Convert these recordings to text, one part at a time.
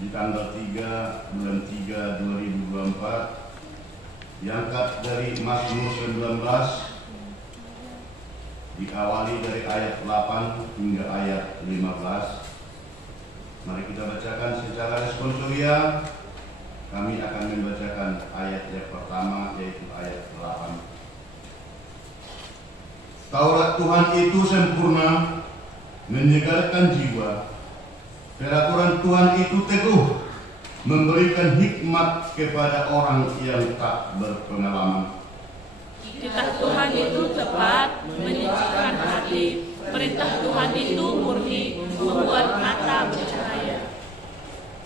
di tanggal 3 bulan 3 2024 diangkat dari Mazmur 19, diawali dari ayat 8 hingga ayat 15. Mari kita bacakan secara responsoria. Kami akan membacakan ayat yang pertama, yaitu ayat 8. Taurat Tuhan itu sempurna, menyegarkan jiwa. Peraturan Tuhan itu teguh, memberikan hikmat kepada orang yang tak berpengalaman. Titah Tuhan itu tepat, menyejukkan hati. Perintah Tuhan itu murni, membuat mata bercahaya.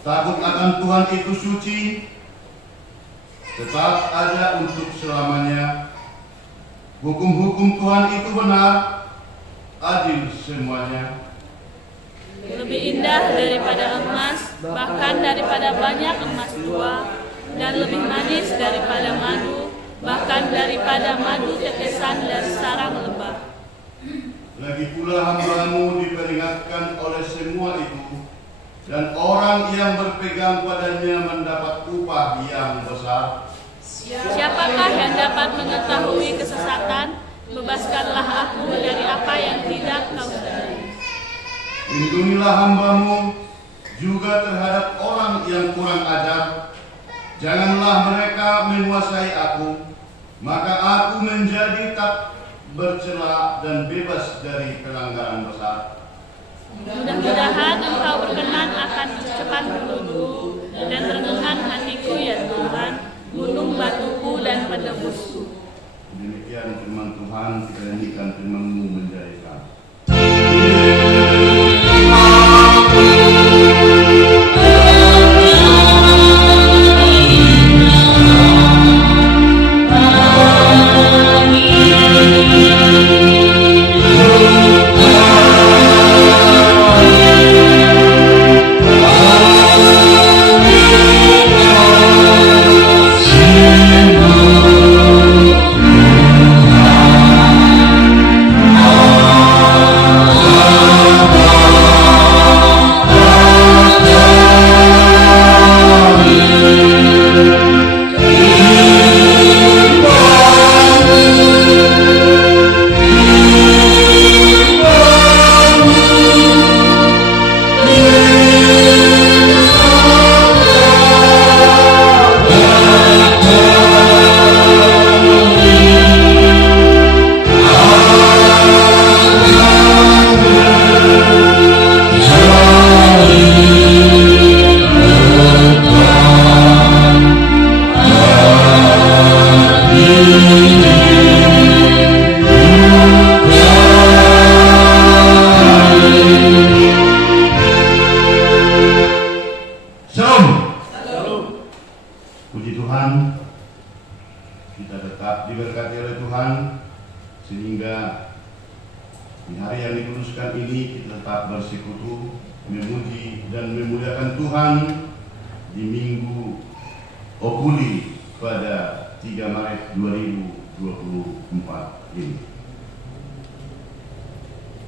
Takut akan Tuhan itu suci, tetap ada untuk selamanya. Hukum-hukum Tuhan itu benar, adil semuanya. Lebih indah daripada emas, bahkan daripada banyak emas tua, dan lebih manis daripada madu, bahkan daripada madu tetesan dari sarang lebah. Lagi pula hamba-Mu diperingatkan oleh semua itu, dan orang yang berpegang padanya mendapat upah yang besar. Siapakah yang dapat mengetahui kesesatan? Bebaskanlah aku dari apa yang tidak Kau sadari. Lindungilah hamba-Mu juga terhadap orang yang kurang ajar. Janganlah mereka menguasai aku, maka aku menjadi tak bercela dan bebas dari pelanggaran besar. Mudah-mudahan Engkau berkenan akan ucapan mulutku dan renungan hatiku ya Tuhan, gunung batuku dan penebusku. Demikian firman Tuhan, kita nyanyikan firman-Mu menjadi terang.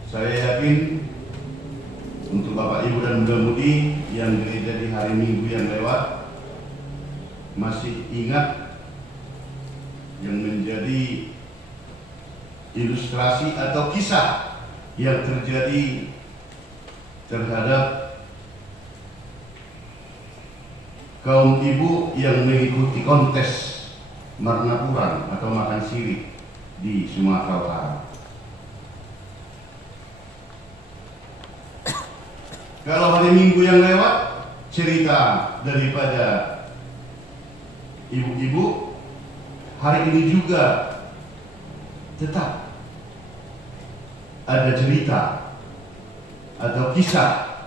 Saya yakin untuk Bapak Ibu dan muda-mudi yang gereja di hari Minggu yang lewat masih ingat yang menjadi ilustrasi atau kisah yang terjadi terhadap kaum ibu yang mengikuti kontes marnapuran atau makan sirih di Sumatera Utara. Kalau hari Minggu yang lewat cerita daripada ibu-ibu, hari ini juga tetap ada cerita atau kisah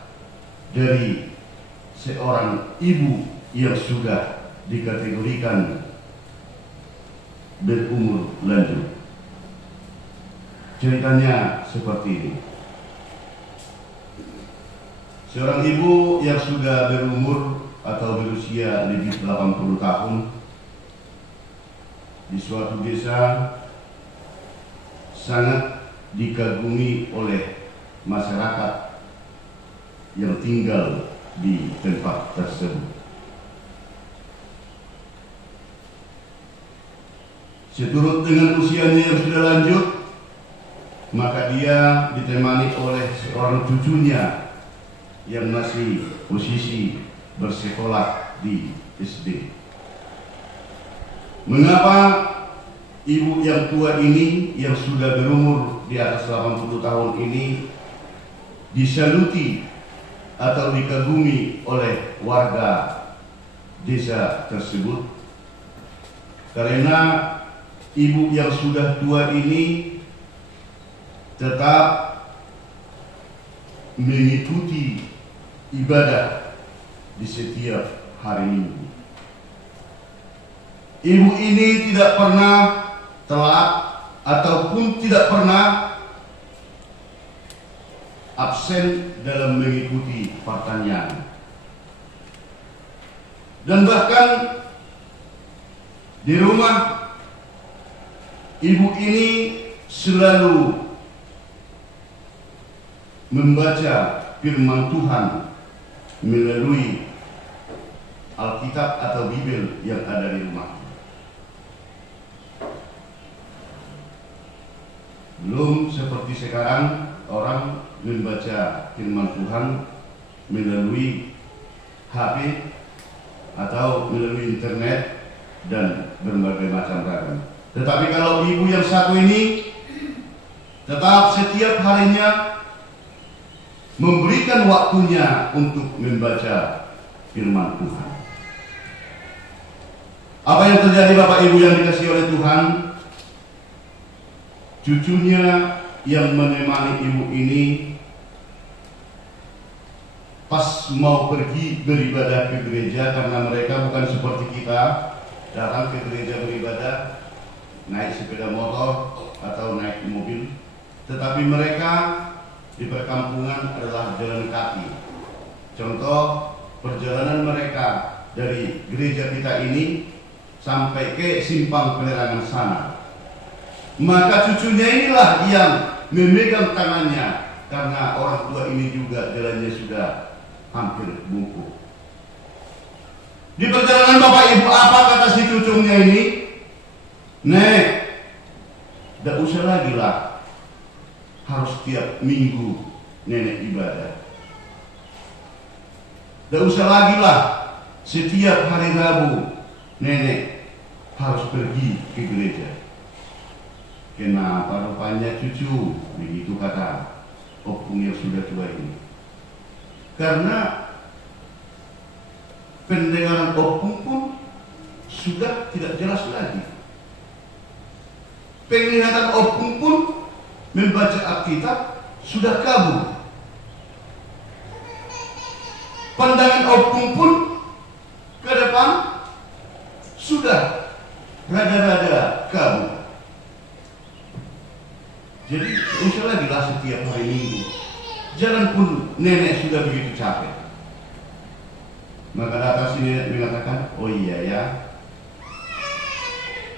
dari seorang ibu yang sudah dikategorikan berumur lanjut. Ceritanya seperti ini. Seorang ibu yang sudah berumur atau berusia lebih 80 tahun di suatu desa sangat dikagumi oleh masyarakat yang tinggal di tempat tersebut. Seturut dengan usianya yang sudah lanjut, maka dia ditemani oleh seorang cucunya yang masih posisi bersekolah di SD. Mengapa ibu yang tua ini, yang sudah berumur di atas 80 tahun ini, disaluti atau dikagumi oleh warga desa tersebut? Karena ibu yang sudah tua ini tetap mengikuti ibadah di setiap hari Minggu. Ibu ini tidak pernah telat ataupun tidak pernah absen dalam mengikuti pertanyaan. Dan bahkan di rumah ibu ini selalu membaca firman Tuhan melalui Alkitab atau Bible yang ada di rumah. Belum seperti sekarang orang membaca firman Tuhan melalui HP atau melalui internet dan berbagai macam ragam. Tetapi kalau ibu yang satu ini tetap setiap harinya memberikan waktunya untuk membaca firman Tuhan. Apa yang terjadi Bapak Ibu yang dikasihi oleh Tuhan? Cucunya yang menemani ibu ini pas mau pergi beribadah ke gereja, karena mereka bukan seperti kita datang ke gereja beribadah naik sepeda motor atau naik mobil, tetapi mereka di perkampungan adalah jalan kaki. Contoh perjalanan mereka dari gereja kita ini sampai ke simpang penerangan sana. Maka cucunya inilah yang memegang tangannya, karena orang tua ini juga jalannya sudah hampir bungkuk. Di perjalanan Bapak Ibu, apa kata si cucunya ini? Nek, tidak usah lagi lah harus tiap minggu nenek ibadah. Tidak usah lagi lah setiap hari Rabu nenek harus pergi ke gereja. Kenapa rupanya cucu? Begitu kata opung yang sudah tua ini. Karena pendengaran opung pun sudah tidak jelas lagi. Penglihatan opung pun membaca Alkitab sudah kabur. Pandangan opung pun ke depan sudah rada-rada kabur. Jadi usah lagi lah setiap hari Minggu. Jalan pun nenek sudah begitu capek. Maka datang si nenek mengatakan, oh iya ya.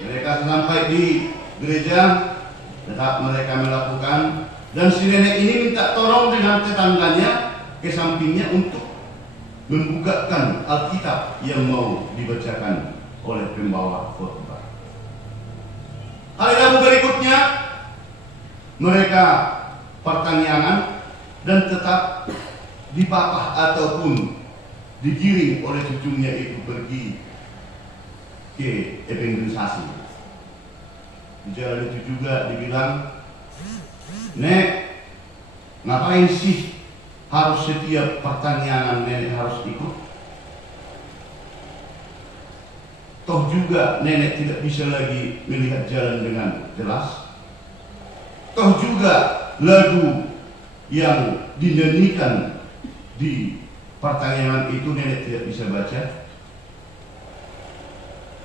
Mereka sampai di gereja, tetap mereka melakukan, dan si nenek ini minta tolong dengan tetangganya ke sampingnya untuk membukakan Alkitab yang mau dibacakan oleh pembawa khotbah. Hari Rabu berikutnya mereka pertanyaan dan tetap dipapah ataupun digiring oleh cucunya itu pergi ke evangelisasi. Di jalan itu juga dibilang, Nek, ngapain sih harus setiap pertanyaan nenek harus ikut? Toh juga nenek tidak bisa lagi melihat jalan dengan jelas. Toh juga lagu yang dinyanyikan di pertanyaan itu nenek tidak bisa baca.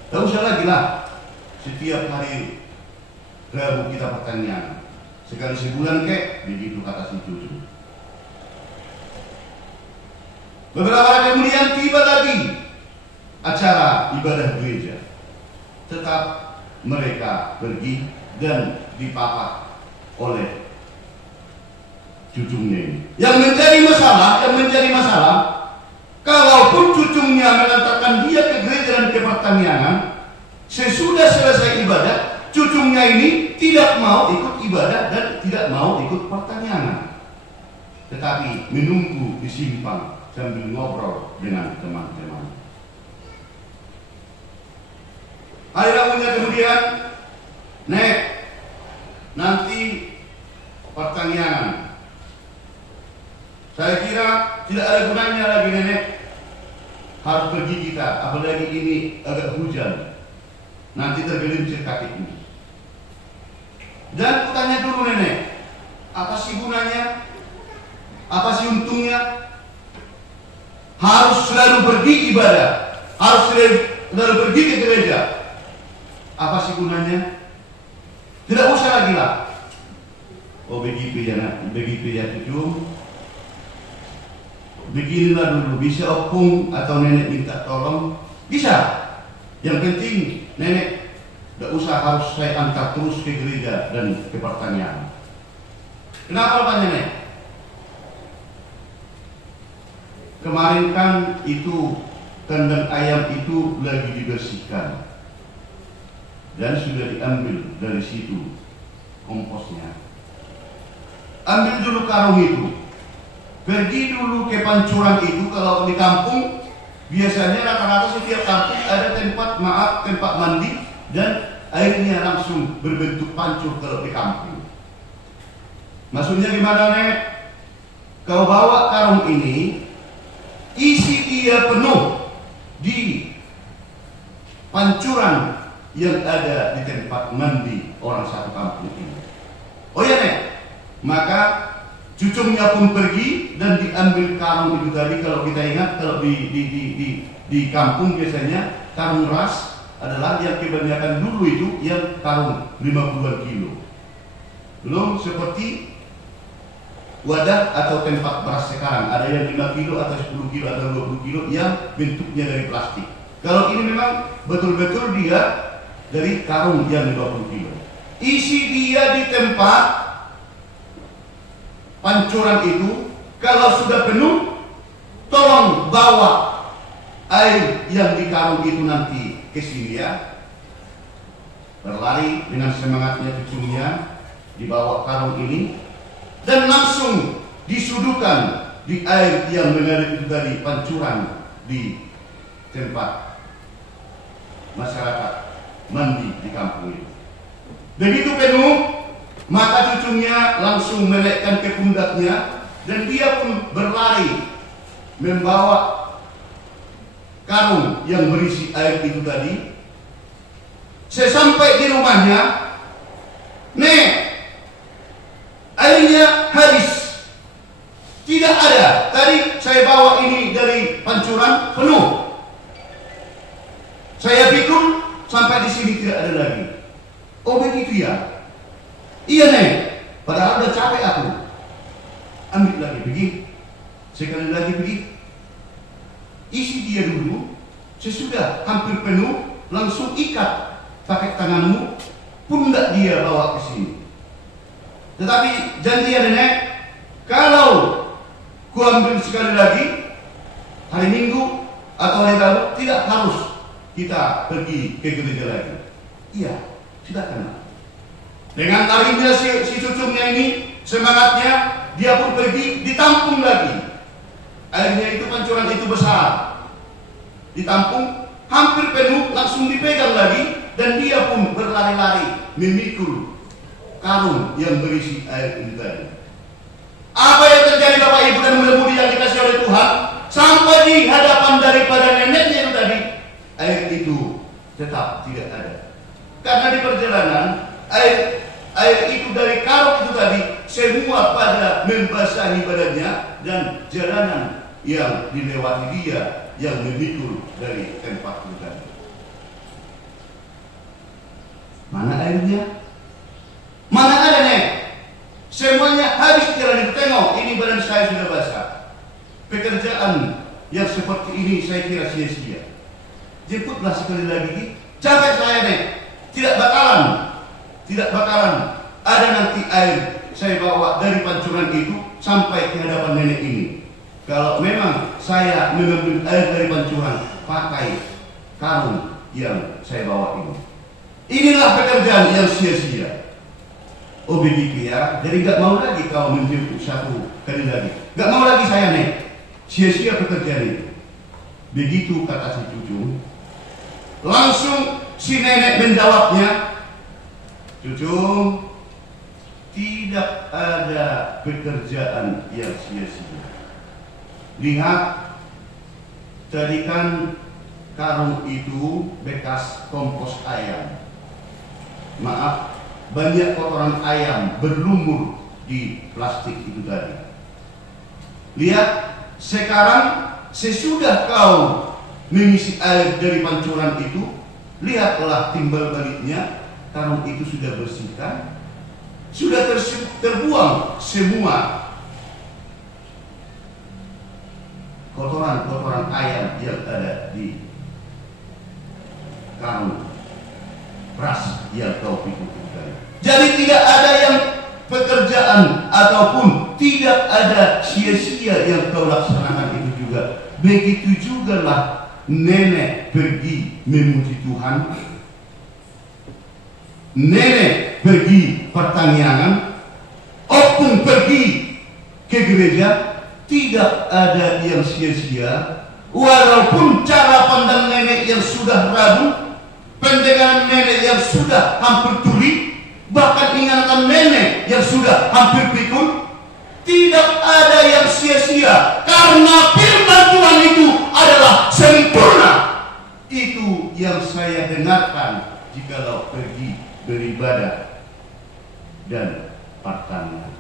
Tak usah lagi lah setiap hari Rabu kita pertanyaan. Sekali sebulan kek, begitu kata si cucu. Beberapa hari kemudian tiba lagi acara ibadah gereja. Tetap mereka pergi dan dipapah oleh cucunya ini. Yang menjadi masalah Kalaupun cucunya mengantarkan dia ke gereja dan ke pertaniangan, sesudah selesai ibadah, cucunya ini tidak mau ikut ibadah dan tidak mau ikut pertaniangan, tetapi menunggu di simpang sambil ngobrol dengan teman-teman. Hari Rabunya kemudian, Nek, nanti pertaniangan. Saya kira tidak ada gunanya lagi nenek harus pergi kita, apalagi ini agak hujan. Nanti tergelincir kakinya. Dan kutanya dulu nenek, apa sih gunanya? Apa sih untungnya? Harus selalu pergi ibadah, harus selalu pergi ke gereja. Apa sih gunanya? Tidak usah lagi lah. Oh begitu ya nak, begitu ya cucu. Beginilah dulu, bisa opung atau nenek minta tolong, bisa. Yang penting nenek tidak usah harus saya antar terus ke gereja dan ke pertanian. Kenapa Pak Nenek? Kemarin kan itu kandang ayam itu lagi dibersihkan dan sudah diambil dari situ komposnya. Ambil dulu karung itu, pergi dulu ke pancuran itu. Kalau di kampung biasanya rata-rata setiap kampung ada tempat mandi dan airnya langsung berbentuk pancur kalau di kampung. Maksudnya gimana Nek? Kau bawa karung ini, isi dia penuh di pancuran yang ada di tempat mandi orang satu kampung ini. Oh ya Nek, maka cucunya pun pergi dan diambil karung itu tadi. Kalau kita ingat, kalau di kampung biasanya karung ras adalah yang kebanyakan dulu itu yang karung 50 kilo. Belum seperti wadah atau tempat beras sekarang, ada yang 5 kilo atau 10 kilo atau 20 kilo yang bentuknya dari plastik. Kalau ini memang betul-betul dia dari karung yang 50 kilo. Isi dia di tempat pancuran itu. Kalau sudah penuh, tolong bawa air yang di karung itu nanti ke sini ya. Berlari dengan semangatnya cucunya, dibawa karung ini dan langsung disuduhkan di air yang mengalir itu tadi, pancuran di tempat masyarakat mandi di kampung itu. Begitu penuh, maka cucunya langsung melekkan ke pundaknya dan dia pun berlari membawa karung yang berisi air itu tadi. Sesampai di rumahnya, Nek, airnya habis, tidak ada. Tadi saya bawa ini dari pancuran penuh. Saya pikul sampai di sini tidak ada lagi. Oh begitu ya? Iya Nek, padahal udah capek aku. Ambil lagi, pergi. Sekali lagi pergi. Isi dia dulu. Sesudah hampir penuh, langsung ikat pakai tanganmu, pundak dia bawa ke sini. Tetapi janji ya Nenek, kalau ku ambil sekali lagi hari Minggu atau hari Rabu, tidak harus kita pergi ke gereja lagi. Iya, silakan. Dengan larinya si cucunya ini, semangatnya, dia pun pergi, ditampung lagi. Airnya itu pancuran itu besar, ditampung hampir penuh, langsung dipegang lagi, dan dia pun berlari-lari memikul karung yang berisi air itu tadi. Apa yang terjadi Bapak Ibu dan muda-mudi yang dikasih oleh Tuhan, sampai di hadapan daripada neneknya itu tadi, air itu tetap tidak ada. Karena di perjalanan air itu dari karung itu tadi semua pada membasahi badannya dan jalanan yang dilewati dia yang memikul dari tempat itu tadi. Mana airnya? Mana ada Nek? Semuanya habis jalan itu. Tengok, ini badan saya sudah basah. Pekerjaan yang seperti ini saya kira sia-sia. Jemputlah sekali lagi. Capek saya Nek. Tidak bakalan ada nanti air saya bawa dari pancuran itu sampai ke hadapan nenek ini. Kalau memang saya mengambil air dari pancuran, pakai karung yang saya bawa ini. Inilah pekerjaan yang sia-sia. Oh begitu ya, jadi gak mau lagi kau menjemput satu kali lagi. Gak mau lagi saya nih, sia-sia pekerjaan itu. Begitu kata si cucu. Langsung si nenek menjawabnya, cucu, tidak ada pekerjaan yang sia-sia. Lihat, tadi kan karung itu bekas kompos ayam. Maaf, banyak kotoran ayam berlumur di plastik itu tadi. Lihat, sekarang sesudah kau mengisi air dari pancuran itu, lihatlah timbal baliknya, karung itu sudah bersihkan, sudah terbuang semua kotoran-kotoran ayam yang ada di karung beras yang kau pikul. Jadi tidak ada yang pekerjaan ataupun tidak ada sia-sia yang kau laksanakan itu juga. Begitu juga lah nenek pergi memuji Tuhan, nenek pergi pertanian, opung pergi ke gereja, tidak ada yang sia-sia. Walaupun cara pandang nenek yang sudah ragu, pendengaran nenek yang sudah hampir tuli, bahkan ingatan nenek yang sudah hampir pikul, tidak ada yang sia-sia karena firman Tuhan itu adalah sempurna. Itu yang saya dengarkan jikalau pergi beribadah dan pertanian.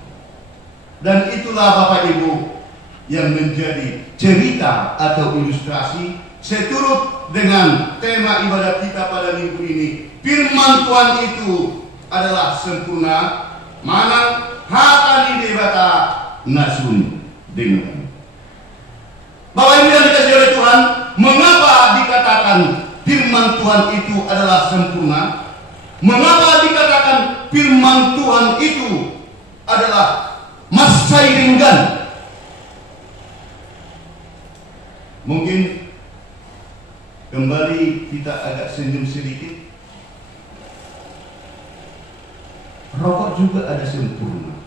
Dan itulah Bapak Ibu yang menjadi cerita atau ilustrasi seturut dengan tema ibadah kita pada minggu ini. Firman Tuhan itu adalah sempurna, mana hakani debata nasun dengan. Bapak Ibu yang dikasihi oleh Tuhan, mengapa dikatakan firman Tuhan itu adalah sempurna? Mengapa dikatakan firman Tuhan itu adalah masairinggan? Mungkin kembali kita agak senyum sedikit. Rokok juga ada sempurna.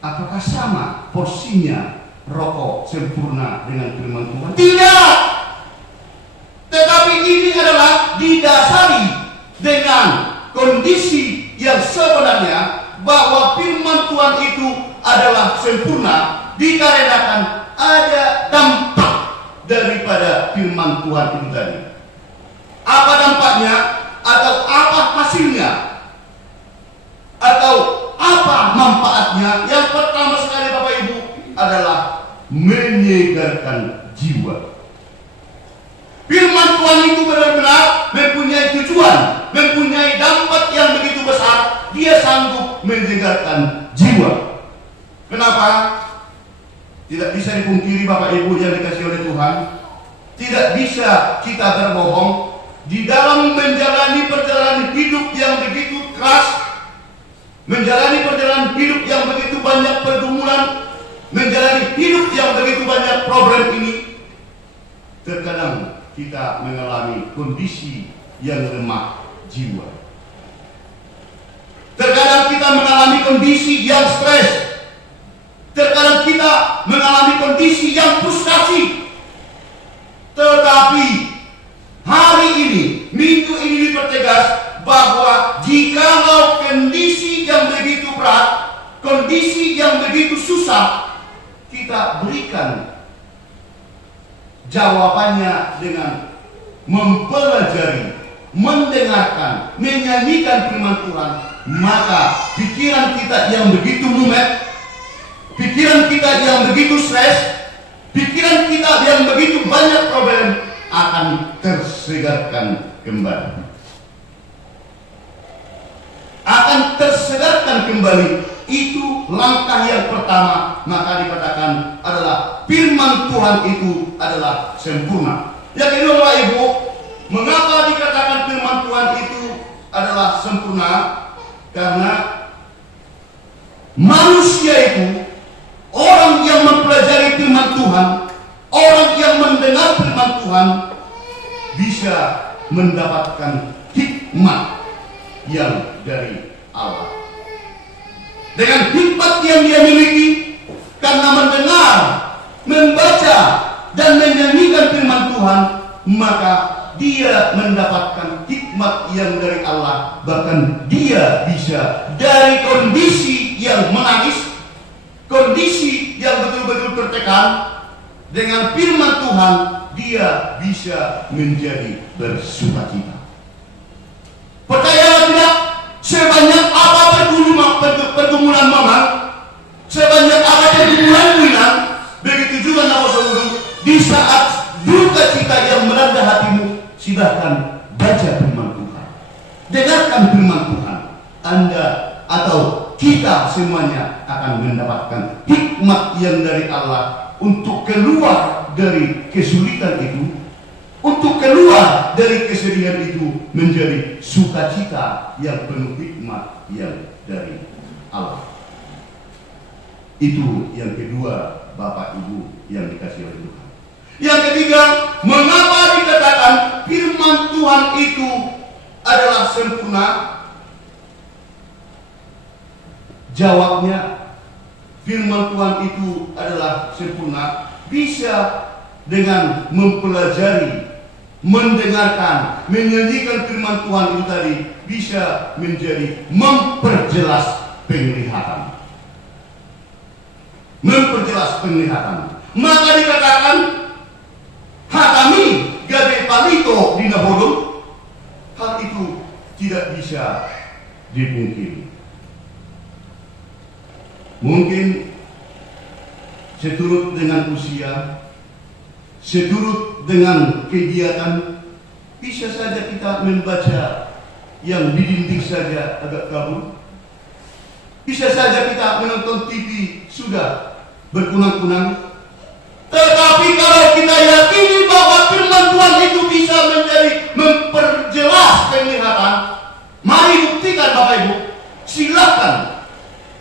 Apakah sama porsinya rokok sempurna dengan firman Tuhan? Tidak. Tetapi ini adalah didasari dengan kondisi yang sebenarnya bahwa firman Tuhan itu adalah sempurna dikarenakan ada dampak daripada firman Tuhan itu tadi. Apa dampaknya? Atau apa hasilnya? Atau apa manfaatnya? Yang pertama sekali Bapak Ibu adalah menyegarkan jiwa. Firman Tuhan itu benar-benar mempunyai tujuan, mempunyai dampak yang begitu besar. Dia sanggup menyegarkan jiwa. Kenapa? Tidak bisa dipungkiri Bapak Ibu yang dikasihi oleh Tuhan, tidak bisa kita berbohong di dalam menjalani perjalanan hidup yang begitu keras, menjalani perjalanan hidup yang begitu banyak pergumulan, menjalani hidup yang begitu banyak problem ini. Terkadang kita mengalami kondisi yang lemah jiwa. Terkadang kita mengalami kondisi yang stres. Terkadang kita mengalami kondisi yang frustasi. Tetapi hari ini, minggu ini dipertegas bahwa jikalau kondisi yang begitu berat, kondisi yang begitu susah, kita berikan jawabannya dengan mempelajari, mendengarkan, menyanyikan firman Tuhan, maka pikiran kita yang begitu mumet, pikiran kita yang begitu stres, pikiran kita yang begitu banyak problem akan tersegarkan kembali. Akan tersegarkan kembali. Itu langkah yang pertama, maka dikatakan adalah firman Tuhan itu adalah sempurna. Yang kedua Bapak Ibu, mengapa dikatakan firman Tuhan itu adalah sempurna? Karena manusia itu, orang yang mempelajari firman Tuhan, orang yang mendengar firman Tuhan bisa mendapatkan hikmat yang dari Allah. Dengan hikmat yang dia miliki karena mendengar, membaca, dan menyanyikan firman Tuhan, maka dia mendapatkan hikmat yang dari Allah. Bahkan dia bisa dari kondisi yang menangis, kondisi yang betul-betul tertekan, dengan firman Tuhan dia bisa menjadi bersukacita. Percayalah tidak, sebanyak apa pergumulan Maman, sebanyak apa pergumulan Winan, begitu juga Nawasauru, di saat duka cita yang melanda hatimu, silahkan baca firman Tuhan, dengarkan firman Tuhan. Anda atau kita semuanya akan mendapatkan hikmat yang dari Allah untuk keluar dari kesulitan itu, untuk keluar dari kesedihan itu menjadi sukacita yang penuh hikmat yang dari Allah. Itu yang kedua, Bapak Ibu yang dikasihi oleh Tuhan. Yang ketiga, mengapa dikatakan firman Tuhan itu adalah sempurna? Jawabnya, firman Tuhan itu adalah sempurna bisa dengan mempelajari, mendengarkan, menyanyikan firman Tuhan itu tadi, bisa menjadi memperjelas penglihatan. Memperjelas penglihatan. Maka dikatakan hakami gade palito di nahodom, hal itu tidak bisa dipungkiri. Mungkin seturut dengan usia, seturut dengan kegiatan, bisa saja kita membaca yang di dinding saja agak kabur. Bisa saja kita menonton TV sudah berkunang-kunang. Tetapi kalau kita yakini bahwa firman Tuhan itu bisa menjadi memperjelas penglihatan, mari buktikan Bapak Ibu. Silakan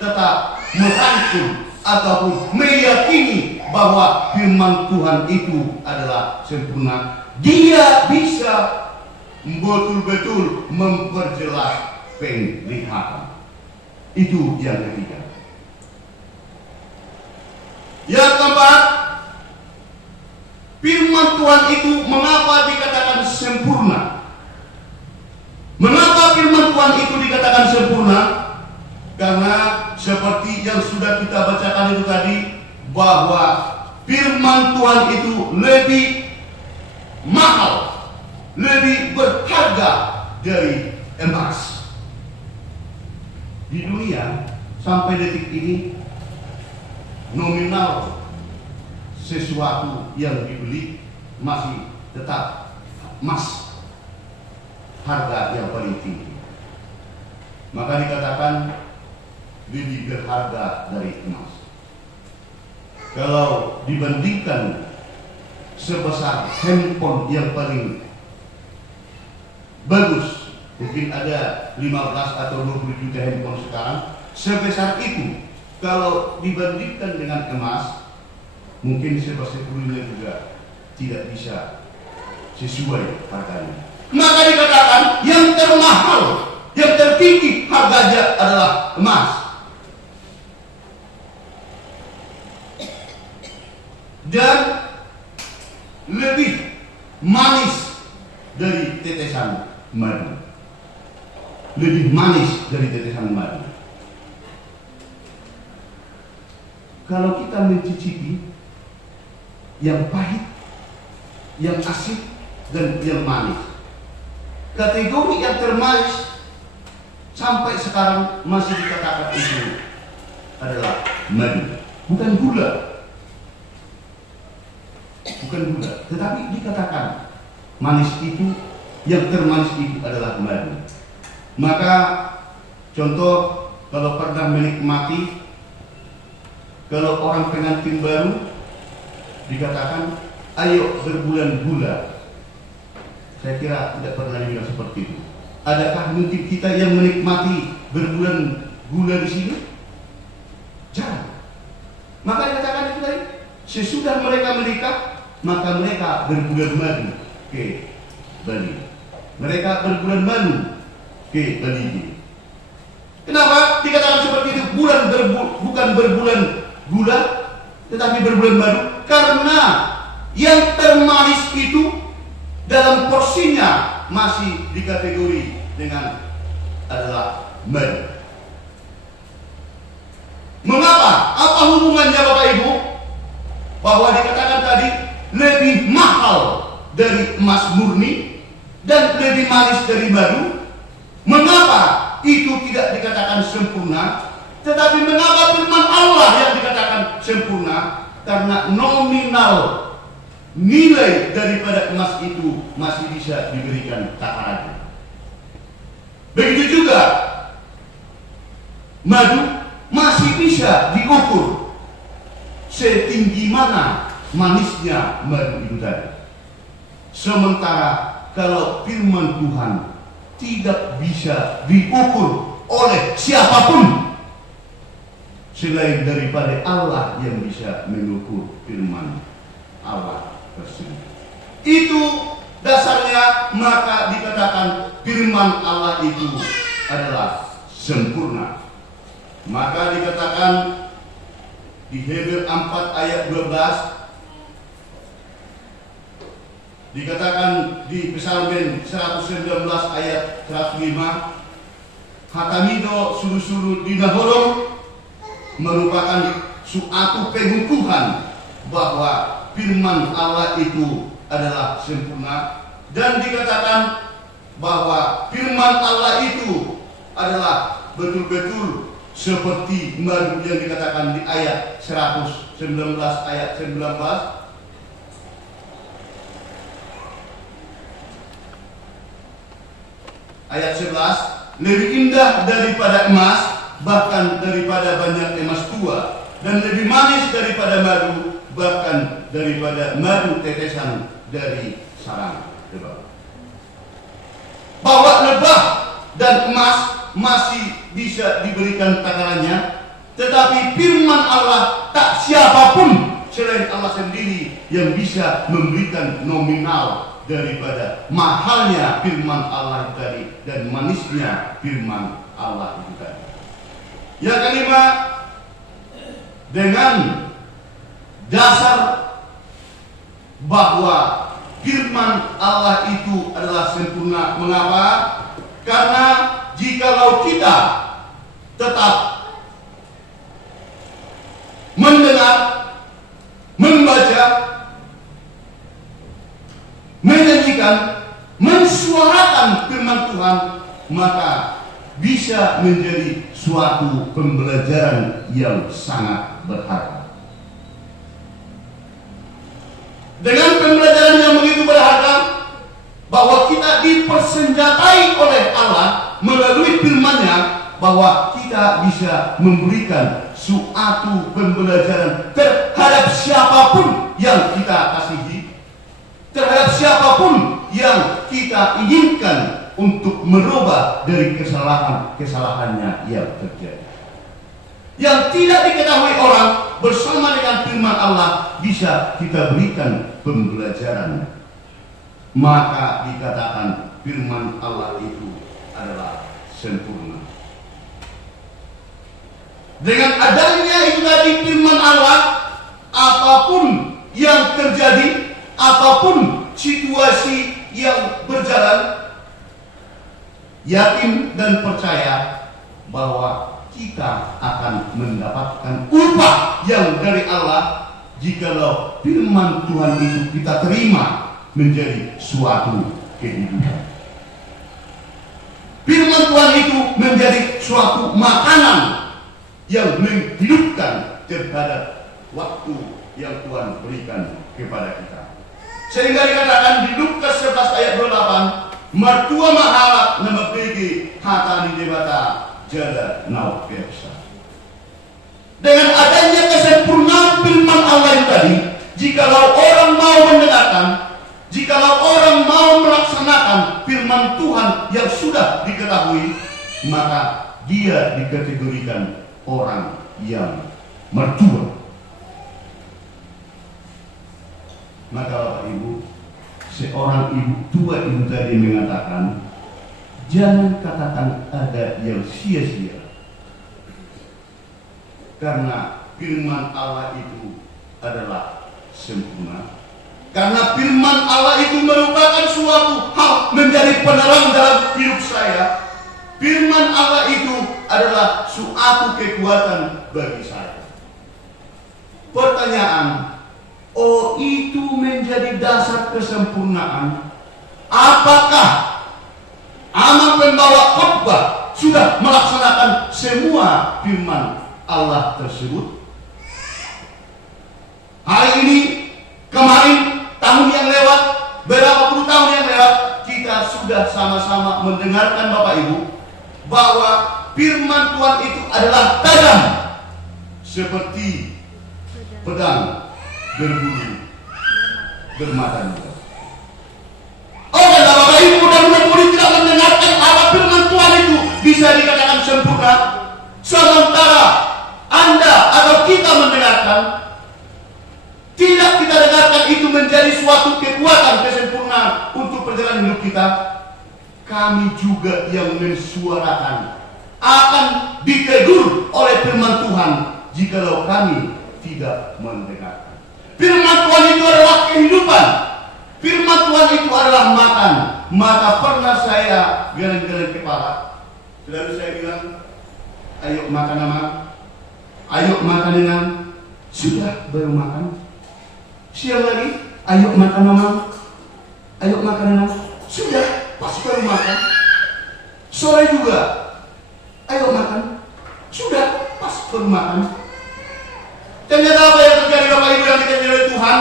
tetap merangkum ataupun meyakini bahwa firman Tuhan itu adalah sempurna. Dia bisa betul-betul memperjelas penglihatan. Itu yang ketiga. Yang keempat, firman Tuhan itu mengapa dikatakan sempurna? Mengapa firman Tuhan itu dikatakan sempurna? Karena seperti yang sudah kita bacakan itu tadi, bahwa firman Tuhan itu lebih mahal, lebih berharga dari emas. Di dunia sampai detik ini, nominal sesuatu yang dibeli masih tetap emas, harga yang paling tinggi. Maka dikatakan lebih berharga dari emas. Kalau dibandingkan sebesar handphone yang paling bagus, mungkin ada 15 atau 20 juta handphone sekarang, sebesar itu kalau dibandingkan dengan emas, mungkin sebesarnya juga tidak bisa sesuai harganya. Maka dikatakan yang termahal, yang tertinggi harganya adalah emas. Dan lebih manis dari tetesan madu. Lebih manis dari tetesan madu. Kalau kita mencicipi yang pahit, yang asin, dan yang manis, kategori yang termanis sampai sekarang masih dikatakan itu adalah madu, bukan gula. Bukan gula, tetapi dikatakan manis itu, yang termanis itu adalah madu. Maka contoh, kalau pernah menikmati, kalau orang pengantin baru dikatakan ayo berbulan gula, saya kira tidak pernah dibilang seperti itu. Adakah mungkin kita yang menikmati berbulan gula di sini? Jangan. Maka sesudah mereka menikah, maka mereka berbulan madu ke Bali. Mereka berbulan madu ke Bali. Kenapa dikatakan seperti itu? Bukan berbulan gula, tetapi berbulan madu. Karena yang termanis itu dalam porsinya masih dikategori dengan adalah madu. Mengapa? Apa hubungannya Bapak Ibu? Bahwa dikatakan tadi lebih mahal dari emas murni dan lebih manis dari madu. Mengapa itu tidak dikatakan sempurna? Tetapi mengapa firman Allah yang dikatakan sempurna? Karena nominal nilai daripada emas itu masih bisa diberikan takarannya. Begitu juga madu masih bisa diukur setinggi mana manisnya madu itu tadi. Sementara kalau firman Tuhan tidak bisa diukur oleh siapapun selain daripada Allah yang bisa mengukur firman Allah tersebut. Itu dasarnya, maka dikatakan firman Allah itu adalah sempurna. Maka dikatakan di Hebrew 4 ayat 12, dikatakan di Psalmen 119 ayat 105, hatamido suru-suru dinaholong, merupakan suatu pengukuhan bahwa firman Allah itu adalah sempurna. Dan dikatakan bahwa firman Allah itu adalah betul-betul seperti madu yang dikatakan di ayat 119 ayat 19. Ayat 11, lebih indah daripada emas, bahkan daripada banyak emas tua, dan lebih manis daripada madu, bahkan daripada madu tetesan dari sarang lebah. Bahwa lebah dan emas masih bisa diberikan takarannya, tetapi firman Allah tak siapapun selain Allah sendiri yang bisa memberikan nominal daripada mahalnya firman Allah tadi dan manisnya firman Allah itu tadi. Yang kelima, dengan dasar bahwa firman Allah itu adalah sempurna. Mengapa? Karena jikalau kita tetap mendengar, membaca, menyanyikan, mensuarakan firman Tuhan, maka bisa menjadi suatu pembelajaran yang sangat berharga. Dengan pembelajaran yang begitu berharga, bahwa kita dipersenjatai oleh Allah melalui firman-Nya, bahwa kita bisa memberikan suatu pembelajaran terhadap siapapun yang kita kasihi, terhadap siapapun yang kita inginkan untuk merubah dari kesalahannya yang terjadi. Yang tidak diketahui orang bersama dengan firman Allah bisa kita berikan pembelajaran. Maka dikatakan firman Allah itu adalah sempurna. Dengan adanya itu tadi firman Allah, apapun yang terjadi, apapun situasi yang berjalan, yakin dan percaya bahwa kita akan mendapatkan upah yang dari Allah jikalau firman Tuhan itu kita terima menjadi suatu kehidupan. Firman Tuhan itu menjadi suatu makanan yang menghidupkan terhadap waktu yang Tuhan berikan kepada kita. Sehingga dikatakan di Lukas 11 ayat 28, mertua mahalak nama begi hatani debata jada nau persa. Dengan adanya kesempurnaan firman Allah yang tadi, jikalau orang mau mendengarkan, jikalau orang mau melaksanakan firman Tuhan yang sudah diketahui, maka dia dikategorikan orang yang mertua. Maka Bapak Ibu, seorang ibu tua itu tadi mengatakan, jangan katakan ada yang sia-sia, karena firman Allah itu adalah sempurna. Karena firman Allah itu merupakan suatu hal menjadi penerang dalam hidup saya. Firman Allah itu adalah suatu kekuatan bagi saya. Pertanyaan, oh itu menjadi dasar kesempurnaan. Apakah amal pembawa khotbah sudah melaksanakan semua firman Allah tersebut? Hari ini, kemarin, tahun yang lewat, berapa puluh tahun yang lewat, kita sudah sama-sama mendengarkan Bapak Ibu bahwa firman Tuhan itu adalah tajam seperti pedang berbulu bermata dua. Oke, Bapak Ibu dan murid-murid tidak mendengarkan apa firman Tuhan itu bisa dikatakan sempurna, sementara Anda atau kita mendengarkan, tidak kita dengarkan itu menjadi suatu kekuatan kesempurnaan untuk perjalanan hidup kita. Kami juga yang mensuarakan akan ditegur oleh firman Tuhan jikalau kami tidak mendengarkan. Firman Tuhan itu adalah kehidupan. Firman Tuhan itu adalah makan. Maka pernah saya geleng-geleng kepala, lalu saya bilang, ayo makan nama, ayo makan dengan, sudah baru makan. Siang lagi, ayo makan nama, ayo makan nama, sudah pasti baru makan. Sore juga, ayo makan, sudah pasti baru makan. Ternyata apa yang terjadi Bapak Ibu yang dikasihi oleh Tuhan,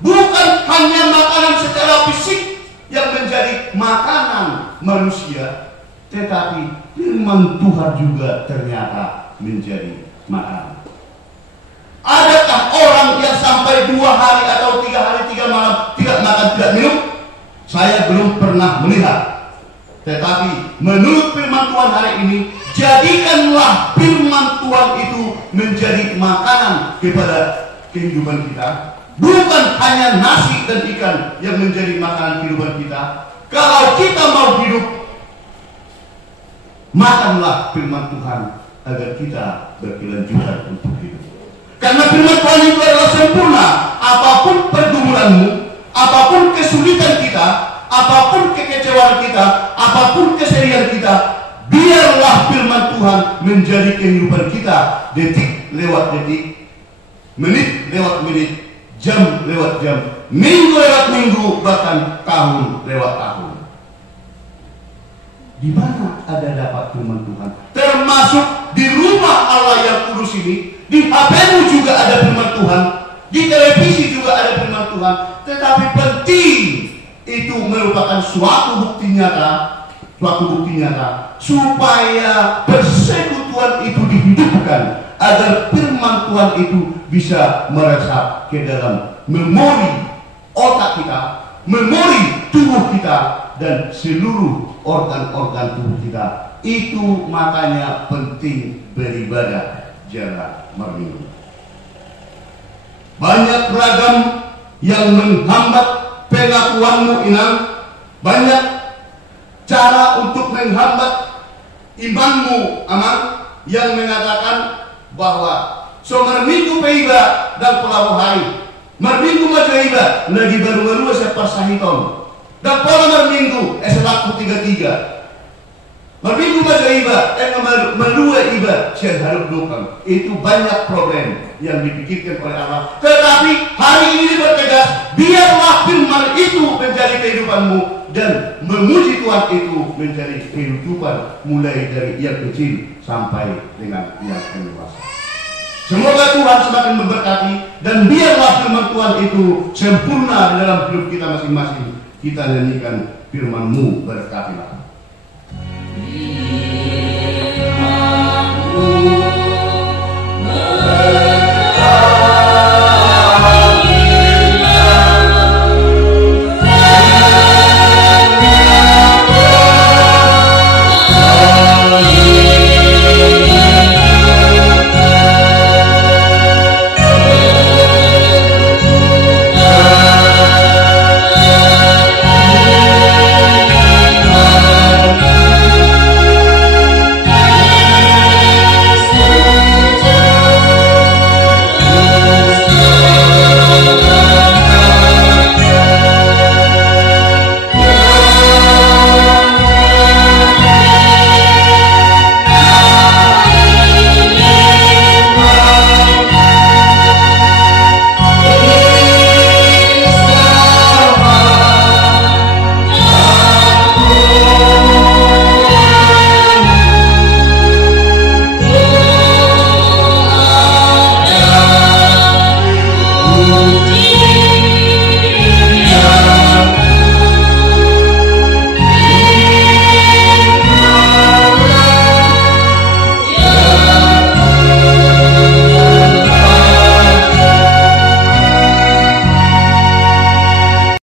bukan hanya makanan secara fisik yang menjadi makanan manusia, tetapi firman Tuhan juga ternyata menjadi makanan. Adakah orang yang sampai 2 hari atau 3 hari 3 malam tidak makan tidak minum? Saya belum pernah melihat. Tetapi menurut firman Tuhan hari ini, jadikanlah firman Tuhan itu menjadi makanan kepada kehidupan kita. Bukan hanya nasi dan ikan yang menjadi makanan kehidupan kita. Kalau kita mau hidup, makanlah firman Tuhan agar kita berkelanjutan untuk hidup. Karena firman Tuhan itu adalah sempurna. Apapun pergumulanmu, apapun kesulitan kita, apapun kekecewaan kita, apapun kesedihan kita, biarlah firman Tuhan menjadi kehidupan kita. Detik lewat detik, menit lewat menit, jam lewat jam, minggu lewat minggu, bahkan tahun lewat tahun. Di mana ada dapat firman Tuhan? Termasuk di rumah Allah yang kudus ini. Di HP-mu juga ada firman Tuhan, di televisi juga ada firman Tuhan. Tetapi penting itu merupakan suatu bukti nyata, supaya persekutuan itu dihidupkan, agar firman Tuhan itu bisa meresap ke dalam memori otak kita, memori tubuh kita, dan seluruh organ-organ tubuh kita. Itu makanya penting beribadah jalan minggu. Banyak ragam yang menghambat pengakuanmu inang, banyak cara untuk menghambat imanmu aman, yang mengatakan bahwa minggu peiba dan pulau hari, minggu majuiba lagi baru-baru siapa sahiton, dan pola minggu eselaku 33. Minggu majuiba melua iba siang harus dukang. Itu banyak problem yang dipikirkan oleh Allah. Tetapi hari ini bertegas, biarlah firman itu menjadi kehidupanmu, dan memuji Tuhan itu menjadi kehidupan, mulai dari yang kecil sampai dengan yang dewasa. Semoga Tuhan semakin memberkati, dan biarlah firman Tuhan itu sempurna dalam hidup kita masing-masing. Kita nyanyikan firman-Mu, berkatilah.